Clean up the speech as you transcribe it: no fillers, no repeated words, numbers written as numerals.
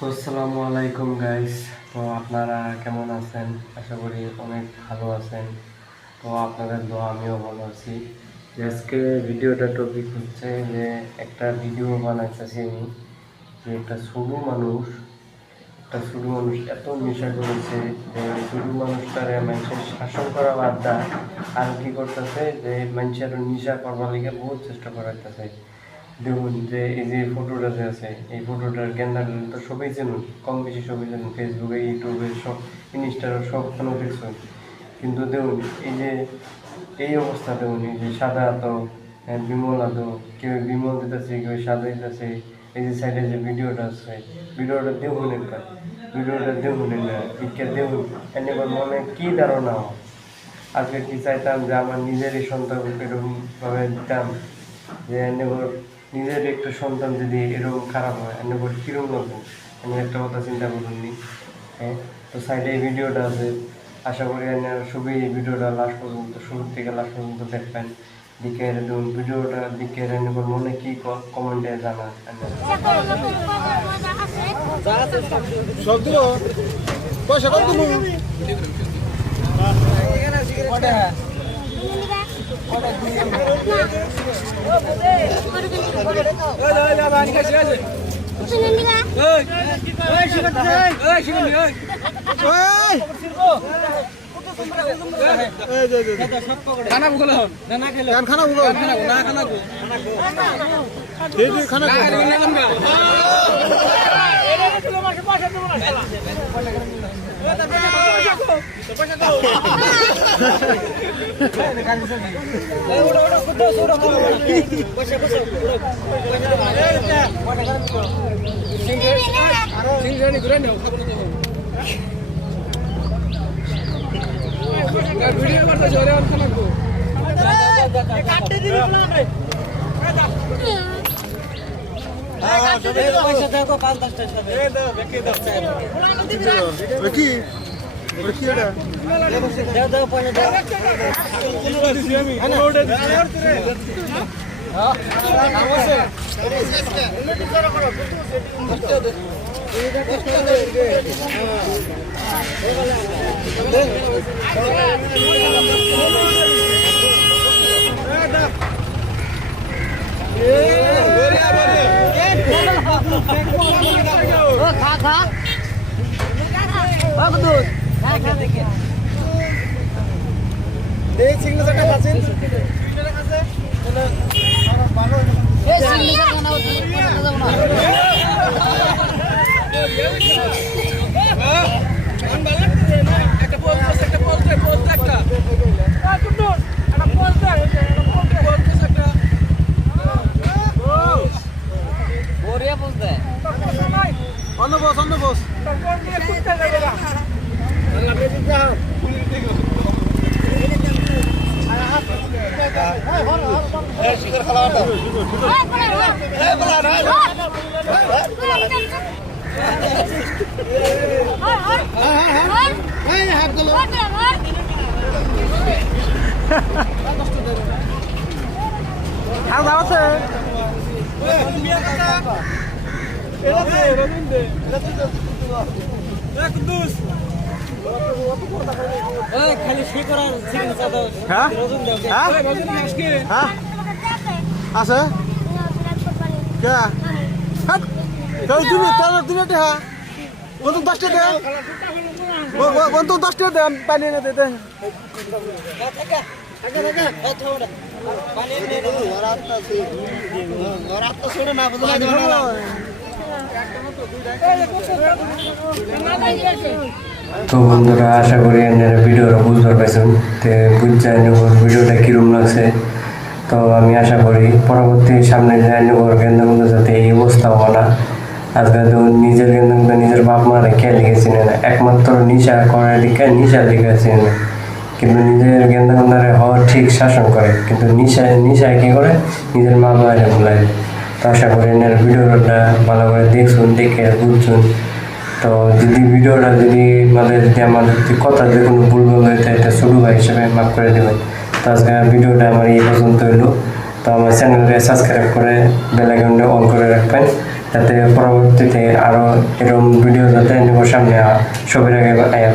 তো আসসালামু আলাইকুম গাইস। তো আপনারা কেমন আছেন? আশা করি অনেক ভালো আছেন। তো আপনাদের দোয়া আমিও ভালো আছি। আজকে ভিডিওটা টপিক হচ্ছে যে একটা ভিডিও বানাইতেছি আমি, যে একটা ছোট মানুষ এত নেশা করেছে যে ছোট মানুষটারে মানুষের শাসন করা বাদ দেয় আর কি করতেছে যে মানুষের নেশা করবার লিগে বহুত চেষ্টা করাইতেছে। দেখুন যে এই যে ফটোটা যে আছে, এই ফটোটার গেন্দার তো সবাই জানুন, কম বেশি সবাই জানুন, ফেসবুকে, ইউটিউবে, সব ইনস্টারে সবখানে দেখছেন। কিন্তু দেখুন এই যে এই অবস্থা, দেখুন এই যে সাদা তো বিমল আদো, কেউ বিমল দিতেছে, কেউ সাদা দিতেছে। এই যে সাইডে যে ভিডিওটা আছে, ভিডিওটা দেখুন একটা, ভিডিওটা দেখুন একটা দেখুন, এবার মনে কি ধারণা হয়। আজকে কি চাইতাম যে আমার নিজেরই সন্তান এরকমভাবে দিতাম, যে নিজের একটা সন্তান যদি এরকম খারাপ হয় এনে কিরম লাগবো। আমি একটা কথা চিন্তা করুননি। হ্যাঁ, তো সাইডে এই ভিডিওটা আছে, আশা করি সবই এই ভিডিওটা লাস্ট পর্যন্ত, শুরু থেকে লাস্ট পর্যন্ত দেখবেন। দিকে দেখুন ভিডিওটা, দিকে মনে কি কমেন্টে জানান। পয়সা কত খালি সে করার আছে বন্ধু 10 টাকা দেন, বন্ধু 10 টাকা দেন, পানি এনে দে দেন। তো বন্ধুরা, আশা করি আপনারা ভিডিওটা বুঝতে পারছেন। তো বুঝছেন ভিডিওটা কীরকম লাগছে। তো আমি আশা করি পরবর্তী সামনে জায়নগর কেন্দ্রগুলো যাতে এই অবস্থা হয় না। আজকে তো নিজের কেন্দ্র নিজের বাপ মা রেখে লিখেছিলেন না, একমাত্র নিশা করার দিকে নিশা লিখেছিলেন না, কিন্তু নিজের কেন্দ্রে হওয়া ঠিক শাসন করে, কিন্তু নিশায় কী করে নিজের মা বাবারে ভুলায়। তো আশা করি এনার ভিডিওটা ভালো করে দেখুন, দেখে বুঝছুন। তো যদি ভিডিওটা যদি আমাদের যদি কথা যে কোনো ভুল হয়ে থাকে, এটা ছোটো ভাই হিসেবে মাফ করে দেবেন। তো আজকে ভিডিওটা আমার এই পর্যন্ত হইলো। তো আমার চ্যানেলকে সাবস্ক্রাইব করে বেল আইকনটা অন করে রাখবেন। যাতে পরবর্তীতে আরো এরকম ভিডিও যাতে নিব সামনে সবার আগে আয়া